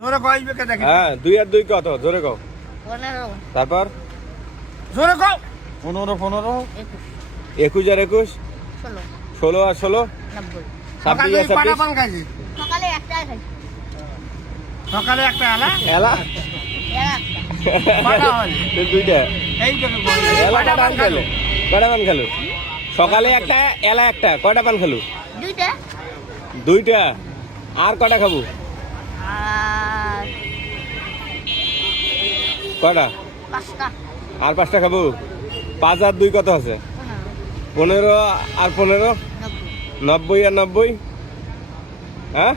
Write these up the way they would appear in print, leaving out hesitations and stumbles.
জোরে কও এইবে দেখি। হ্যাঁ 2 আর 2 কত জোরে কও। 15 তারপর জোরে কও। 15 15 21 21 আর 21 16 16 আর 16 90 সকালে 26 আর পাটা 26 পান খাইছি। সকালে একটাই খাই সকালে একটা আলা এলা এরা পাটা হয় দুইটা এই দেখো এলা পাটা কটা পান পান খাইলো। খেলো কটা পান খেলো সকালে একটা এলা একটা কয়টা পান খেলো দুইটা দুইটা আর কটা খাবো আর কয়টা পাঁচটা আর 5টা খাবো 5 আর 2 কত আছে 15 15 আর 15 90 90 আর 90 হ্যাঁ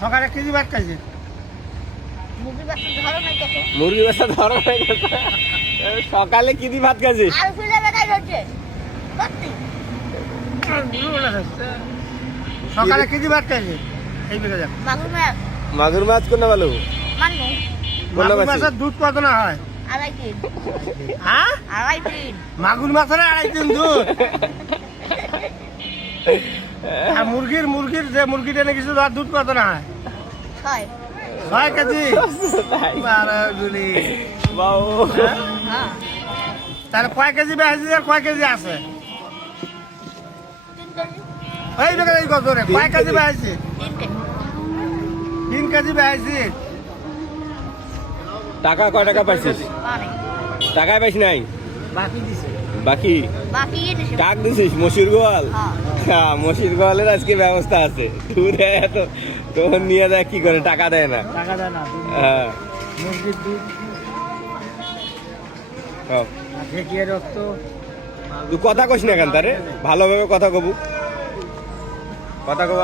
সকালে কেজি ভাত খাইছি। মুরগি বাচ্চা ধরো নাই কত মুরগি বেচা ধরো হয়ে গেছে সকালে কি দি ভাত খাইছিস আর ফুলে বেটাই হচ্ছে সত্যি সকালে কেজি ভাত খাইছি। এই বেগে দেখ। মাগুর মাছ মাগুর মাছ কোনটা ভালো মানবো কোনটা মাগুর বেশি? মাছের দুধ কত না হয়? আড়াই তিন হ্যাঁ আড়াই তিন মাগুর মাছের 2.5 দিন দুধ। আর মুরগির যে মুরগিটা নাকি তার দুধ কত না হয়? 6 6 কেজি। তাই। বারো গুলি। বাউ। হ্যাঁ তাহলে কয় কেজি বেশি আর কয় কেজি আছে? 3 কেজি এই বেগে এই কত রে? কয় কেজি বেশি? 3 কেজি 3 কেজি বেশি। টাকা কয় টাকা পাইছিস পানি টাকায় পাইস নাই বাকি দিছে। বাকি বাকি দিছে কাক দিছিস মসুর গোয়াল হ্যাঁ হ্যাঁ মসুর গোয়ালের আজকে ব্যবস্থা আছে দূরে এত তখন নিয়ে দেয় কি করে টাকা দেয় না টাকা দেয় না। হ্যাঁ মুরগির দুধ, হ্যাঁ। ঢেকিয়ে রক্ত। তুই কথা কইস না কেন তারে ভালোভাবে কথা কবু কথা কব